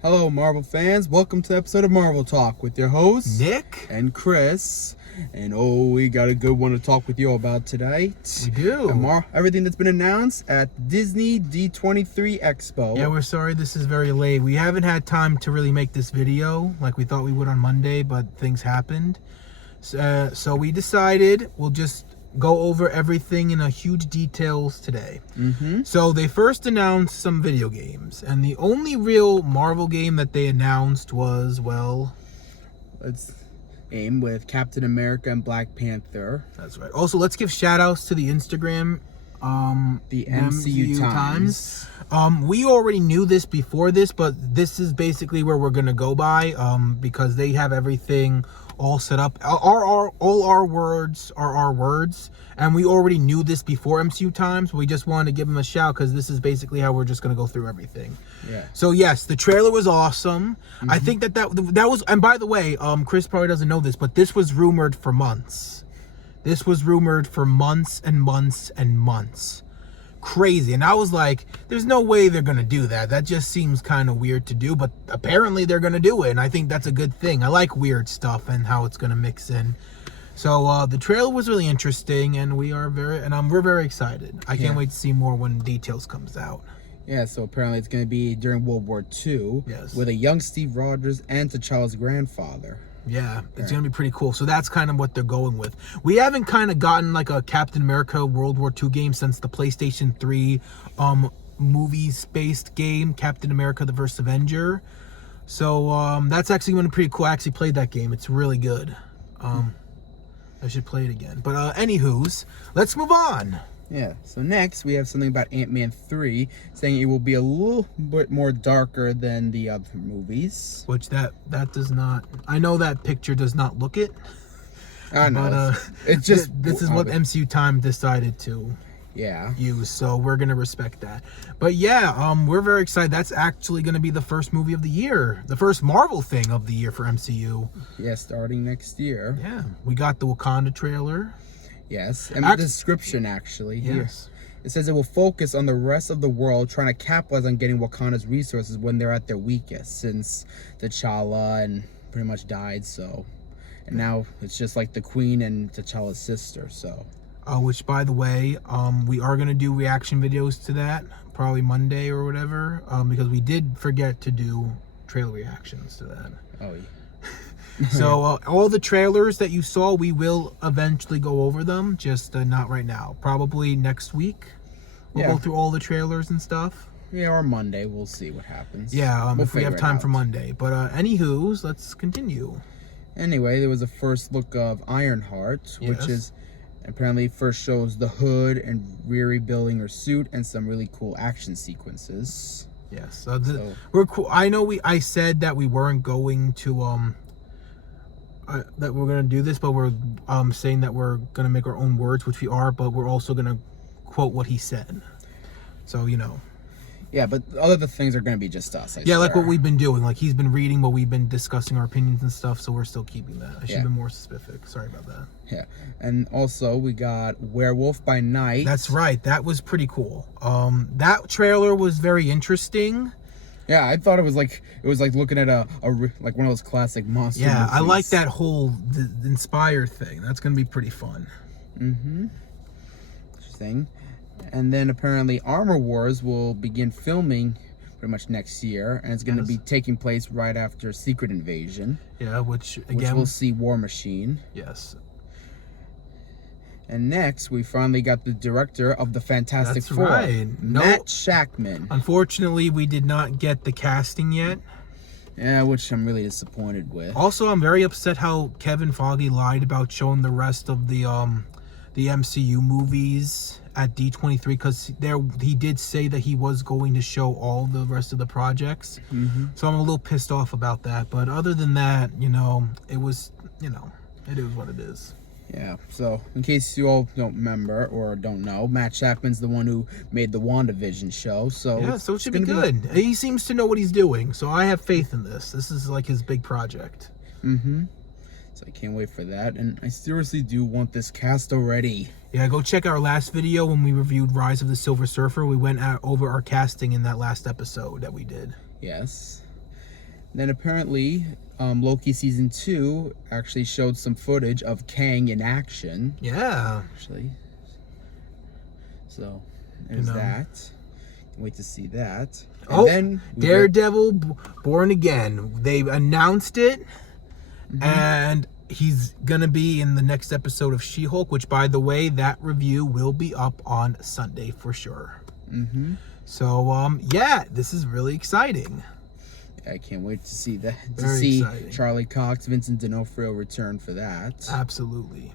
Hello, Marvel fans. Welcome to the episode of Marvel Talk with your hosts, Nick and Chris. And we got a good one to talk with you all about tonight. We do. And everything that's been announced at Disney D23 Expo. Yeah, we're sorry this is very late. We haven't had time to really make this video like we thought we would on Monday, but things happened. So we decided we'll just go over everything in a huge details today. So they first announced some video games, and the only real Marvel game that they announced was, well, let's aim with Captain America and Black Panther. That's right. Also, let's give shout outs to the Instagram, the MCU Times. We already knew this before this, but this is basically where we're gonna go by, because they have everything all set up. All our words are our words, and we already knew this before MCU Times. We just wanted to give them a shout because this is basically how we're just gonna go through everything. Yeah. So yes, the trailer was awesome. I think that was, and by the way, Chris probably doesn't know this, but this was rumored for months. This was rumored for months and months and months. Crazy. And I was like, there's no way they're gonna do that. That just seems kind of weird to do, but apparently they're gonna do it, and I think that's a good thing. I like weird stuff and how it's gonna mix in. So the trailer was really interesting, and we're very excited. I can't wait to see more when details comes out. Yeah, so apparently it's going to be during World War II, with a young Steve Rogers and T'Challa's grandfather. Yeah, it's going to be pretty cool. So that's kind of what they're going with. We haven't kind of gotten like a Captain America World War II game since the PlayStation 3 movies-based game, Captain America the First Avenger. So that's actually going to be pretty cool. I actually played that game. It's really good. I should play it again. But anywho's, let's move on. Yeah, so next we have something about Ant-Man 3, saying it will be a little bit more darker than the other movies. Which that does not, I know that picture does not look it. I know, but it's just, this is what MCU Time decided to use, so we're gonna respect that. But yeah, we're very excited. That's actually gonna be the first movie of the year, the first Marvel thing of the year for MCU. Yeah, starting next year. Yeah, we got the Wakanda trailer. Yes, and the description actually here. It says it will focus on the rest of the world trying to capitalize on getting Wakanda's resources when they're at their weakest, since T'Challa and pretty much died, so. And now it's just like the Queen and T'Challa's sister, so. Which, by the way, we are going to do reaction videos to that, probably Monday or whatever, because we did forget to do trailer reactions to that. Oh, yeah. So all the trailers that you saw, we will eventually go over them, just not right now. Probably next week. We'll go through all the trailers and stuff. Yeah, or Monday. We'll see what happens. Yeah, if we have time for Monday. But anywho's, let's continue. Anyway, there was a first look of Ironheart, which is apparently first shows the hood and Riri building her suit and some really cool action sequences. Yes, we're cool. I know I said that we weren't going to that we're gonna do this, but we're saying that we're gonna make our own words, which we are, but we're also gonna quote what he said. So you know. Yeah, but other things are gonna be just us. I swear. Like what we've been doing. Like he's been reading, but we've been discussing our opinions and stuff. So we're still keeping that. I should have been more specific. Sorry about that. Yeah, and also we got Werewolf by Night. That's right. That was pretty cool. That trailer was very interesting. Yeah, I thought it was like looking at like one of those classic monster movies. I like that whole inspired thing. That's gonna be pretty fun. Interesting. And then apparently Armor Wars will begin filming pretty much next year, and it's going to be taking place right after Secret Invasion. Yeah, which we'll see War Machine. Yes. And next, we finally got the director of the Fantastic Four, Matt Shakman. Unfortunately, we did not get the casting yet. Yeah, which I'm really disappointed with. Also, I'm very upset how Kevin Feige lied about showing the rest of the MCU movies at D23, because he did say that he was going to show all the rest of the projects. So I'm a little pissed off about that. But other than that, it was, it is what it is. Yeah, so in case you all don't remember or don't know, Matt Shakman's the one who made the WandaVision show. So yeah, so it should be good. He seems to know what he's doing, so I have faith in this. This is like his big project. So I can't wait for that, and I seriously do want this cast already. Yeah, go check our last video when we reviewed Rise of the Silver Surfer. We went over our casting in that last episode that we did. Yes. Then apparently, Loki season 2 actually showed some footage of Kang in action. Yeah. Actually, so there's that. Can't wait to see that. And then Daredevil, Born Again. They announced it, and he's gonna be in the next episode of She-Hulk. Which, by the way, that review will be up on Sunday for sure. So, yeah, this is really exciting. I can't wait to see that. Very exciting. Charlie Cox, Vincent D'Onofrio return for that. Absolutely.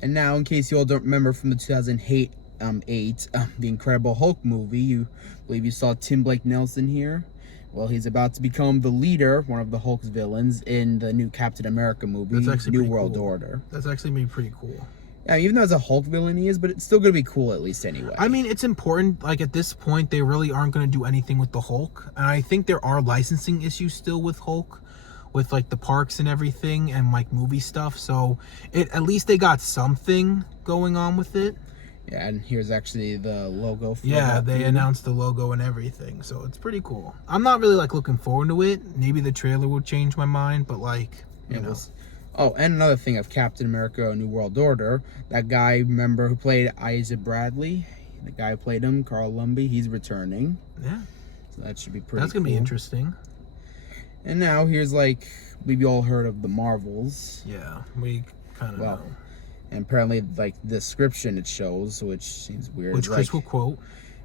And now, in case you all don't remember from the 2008 The Incredible Hulk movie, you believe you saw Tim Blake Nelson here. Well, he's about to become the leader, one of the Hulk's villains, in the new Captain America movie, New World Order. That's actually pretty cool. Yeah, even though it's a Hulk villain he is, but it's still going to be cool at least anyway. I mean, it's important. Like, at this point, they really aren't going to do anything with the Hulk. And I think there are licensing issues still with Hulk, with, like, the parks and everything and, like, movie stuff. So, at least they got something going on with it. Yeah, and here's actually the logo for they announced the logo and everything. So, it's pretty cool. I'm not really, like, looking forward to it. Maybe the trailer will change my mind, but, like, you know. Oh, and another thing of Captain America New World Order, that guy, remember, who played Isaac Bradley? The guy who played him, Carl Lumbly, he's returning. Yeah. So that should be pretty That's going to be interesting. And now, here's, like, we've all heard of the Marvels. Yeah, we kind of know. And apparently, like, the description it shows, which seems weird. Which Chris will quote.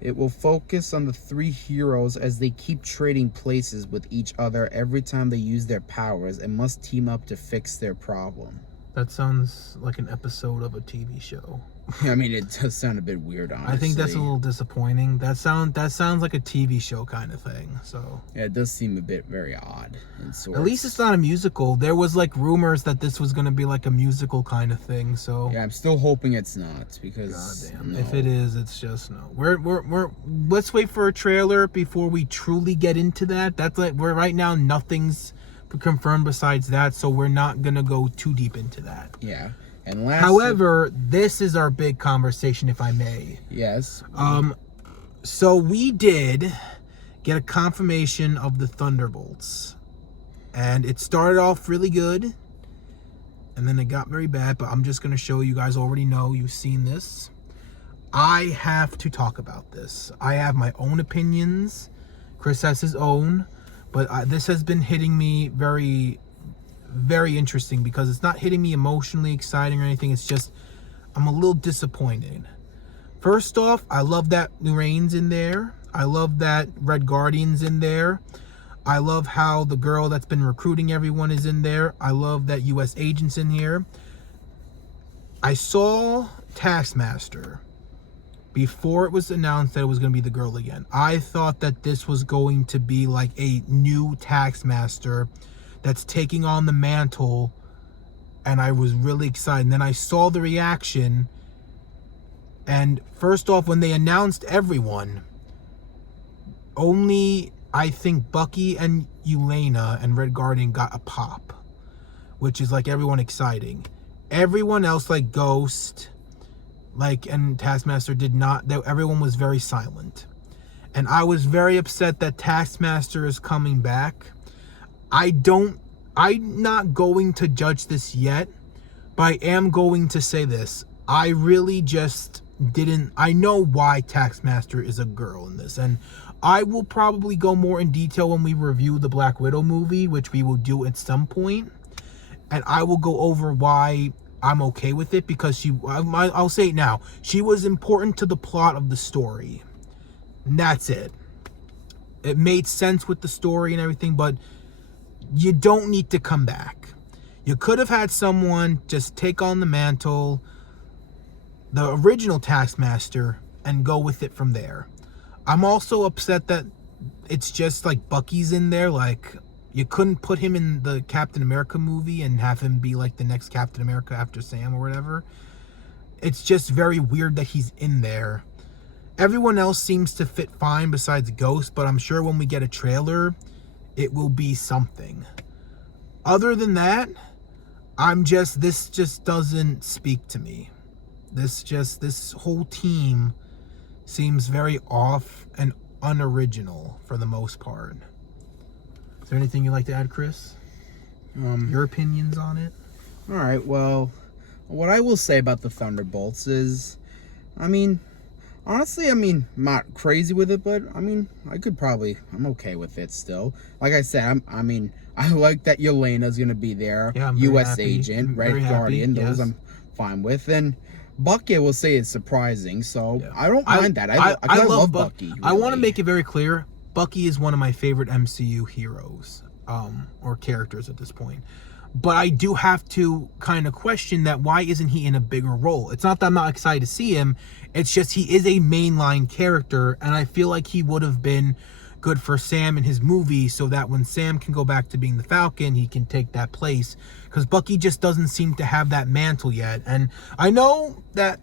It will focus on the 3 heroes as they keep trading places with each other every time they use their powers and must team up to fix their problem. That sounds like an episode of a TV show. I mean, it does sound a bit weird, honestly. I think that's a little disappointing. That sounds like a TV show kind of thing. So yeah, it does seem a bit very odd in sorts. At least it's not a musical. There was like rumors that this was going to be like a musical kind of thing. So yeah, I'm still hoping it's not because goddamn, if it is, it's just no. We're let's wait for a trailer before we truly get into that. That's like we're right now nothing's confirmed besides that, so we're not gonna go too deep into that. Yeah. And lastly, however, this is our big conversation, if I may. Yes. So we did get a confirmation of the Thunderbolts, and it started off really good, and then it got very bad. But I'm just gonna show you guys. Already know you've seen this. I have to talk about this. I have my own opinions. Chris has his own, but this has been hitting me very, very interesting because it's not hitting me emotionally exciting or anything. It's just I'm a little disappointed. First off, I love that Lorraine's in there. I love that Red Guardian's in there. I love how the girl that's been recruiting everyone is in there. I love that U.S. agent's in here. I saw Taskmaster before it was announced that it was going to be the girl again. I thought that this was going to be like a new Taskmaster that's taking on the mantle, and I was really excited. And then I saw the reaction, and first off, when they announced everyone, only I think Bucky and Yelena and Red Guardian got a pop, which is like everyone exciting. Everyone else, like Ghost, and Taskmaster, did not. Everyone was very silent, and I was very upset that Taskmaster is coming back. I'm not going to judge this yet, but I am going to say this. I really just didn't. I know why Taskmaster is a girl in this, and I will probably go more in detail when we review the Black Widow movie, which we will do at some point, and I will go over why I'm okay with it, because I'll say it now, she was important to the plot of the story, and that's it. It made sense with the story and everything, but you don't need to come back. You could have had someone just take on the mantle, the original Taskmaster, and go with it from there. I'm also upset that it's just like Bucky's in there. Like, you couldn't put him in the Captain America movie and have him be like the next Captain America after Sam or whatever. It's just very weird that he's in there. Everyone else seems to fit fine besides Ghost, but I'm sure when we get a trailer, it will be something. Other than that, this just doesn't speak to me. This whole team seems very off and unoriginal for the most part. there anything you'd like to add, Chris? Your opinions on it? All right, well, what I will say about the Thunderbolts is, I mean, honestly, I'm not crazy with it, but I mean, I'm okay with it still. Like I said, I like that Yelena's gonna be there. Yeah, I'm U.S. happy. Agent, Red Guardian, those I'm fine with. And Bucky, I will say, is surprising, so I don't mind that. I love Bucky. Really. I want to make it very clear, Bucky is one of my favorite MCU heroes, or characters at this point. But I do have to kind of question that, why isn't he in a bigger role? It's not that I'm not excited to see him. It's just he is a mainline character, and I feel like he would have been good for Sam in his movie, so that when Sam can go back to being the Falcon, he can take that place. Because Bucky just doesn't seem to have that mantle yet. And I know that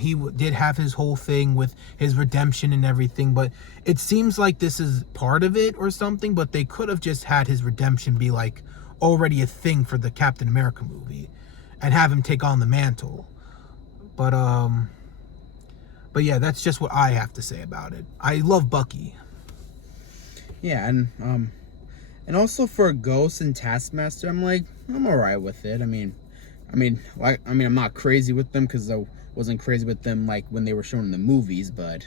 he did have his whole thing with his redemption and everything, but it seems like this is part of it or something, but they could have just had his redemption be like already a thing for the Captain America movie and have him take on the mantle. But yeah, that's just what I have to say about it. I love Bucky. Yeah, and also for Ghost and Taskmaster, I'm alright with it. I'm not crazy with them because I wasn't crazy with them like when they were shown in the movies, but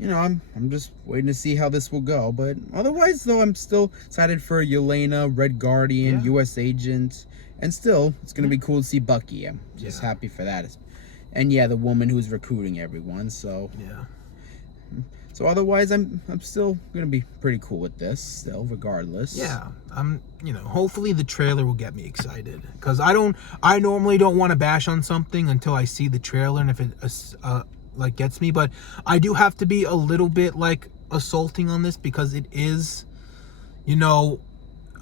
I'm just waiting to see how this will go. But otherwise, though, I'm still excited for Yelena, Red Guardian, U.S. Agent, and still, it's gonna be cool to see Bucky. I'm just happy for that. And the woman who's recruiting everyone. So So otherwise, I'm still gonna be pretty cool with this still, regardless. Yeah, hopefully the trailer will get me excited, because I normally don't want to bash on something until I see the trailer, and if it gets me, but I do have to be a little bit assaulting on this, because it is, a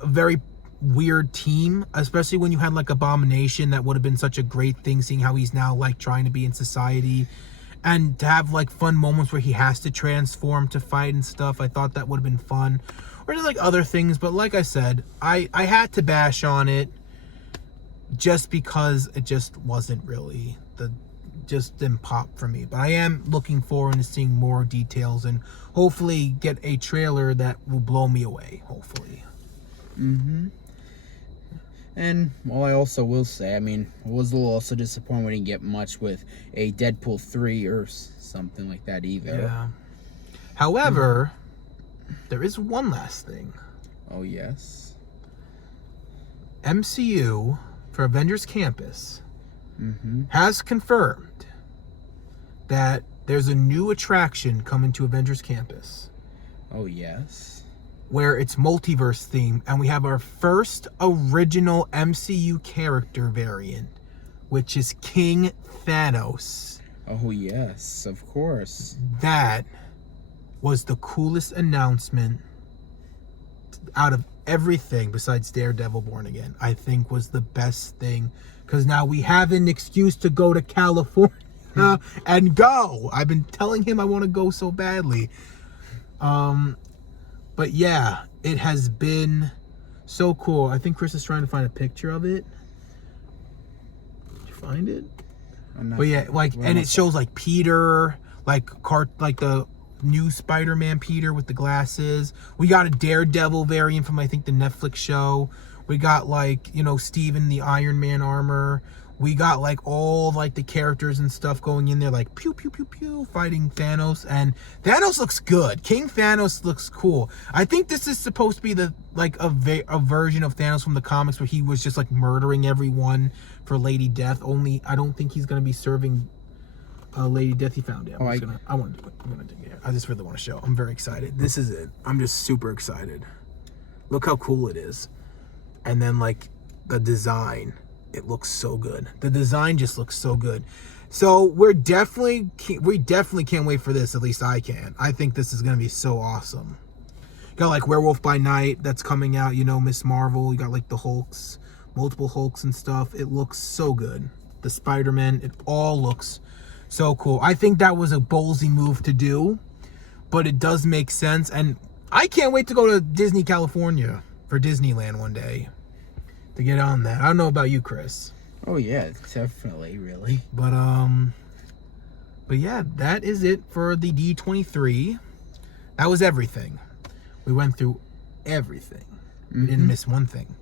very weird team, especially when you had Abomination. That would have been such a great thing, seeing how he's now trying to be in society. And to have fun moments where he has to transform to fight and stuff. I thought that would have been fun. Or just other things. But like I said, I had to bash on it just because it just wasn't really just didn't pop for me. But I am looking forward to seeing more details and hopefully get a trailer that will blow me away. Hopefully. And I also will say, I was a little also disappointed we didn't get much with a Deadpool 3 or something like that either. Yeah. However, there is one last thing. Oh, yes. MCU for Avengers Campus has confirmed that there's a new attraction coming to Avengers Campus. Oh, yes. Where it's multiverse themed, and we have our first original MCU character variant, which is King Thanos. Oh yes, of course. That was the coolest announcement out of everything besides Daredevil Born Again. I think was the best thing, because now we have an excuse to go to California and go. I've been telling him I want to go so badly. But yeah, it has been so cool. I think Chris is trying to find a picture of it. Did you find it? But yeah, and it shows Peter, the new Spider-Man Peter with the glasses. We got a Daredevil variant from I think the Netflix show. We got Steve in the Iron Man armor. We got all the characters and stuff going in there, pew pew pew pew, fighting Thanos, and Thanos looks good. King Thanos looks cool. I think this is supposed to be the a version of Thanos from the comics where he was just murdering everyone for Lady Death. Only I don't think he's gonna be serving Lady Death. He found it. I just really want to show. I'm very excited. This is it. I'm just super excited. Look how cool it is, and then the design. It looks so good. The design just looks so good. So we definitely can't wait for this. At least I can. I think this is gonna be so awesome. Got Werewolf by Night that's coming out. Miss Marvel. You got the Hulks, multiple Hulks and stuff. It looks so good. The Spider-Man. It all looks so cool. I think that was a ballsy move to do, but it does make sense. And I can't wait to go to Disney California for Disneyland one day. To get on that. I don't know about you, Chris. Oh yeah, definitely, really. But yeah, that is it for the D23. That was everything. We went through everything. We didn't miss one thing.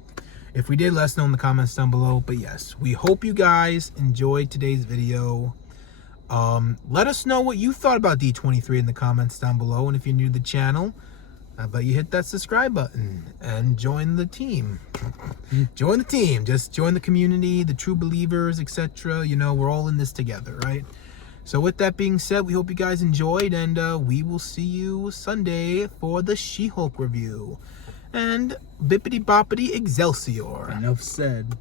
If we did, let us know in the comments down below. But yes, we hope you guys enjoyed today's video. Let us know what you thought about D23 in the comments down below. And if you're new to the channel, how about you hit that subscribe button and join the team. Join the team. Just join the community, the true believers, etc. You know, we're all in this together, right? So with that being said, we hope you guys enjoyed, and we will see you Sunday for the She-Hulk review. And bippity boppity excelsior. Enough said.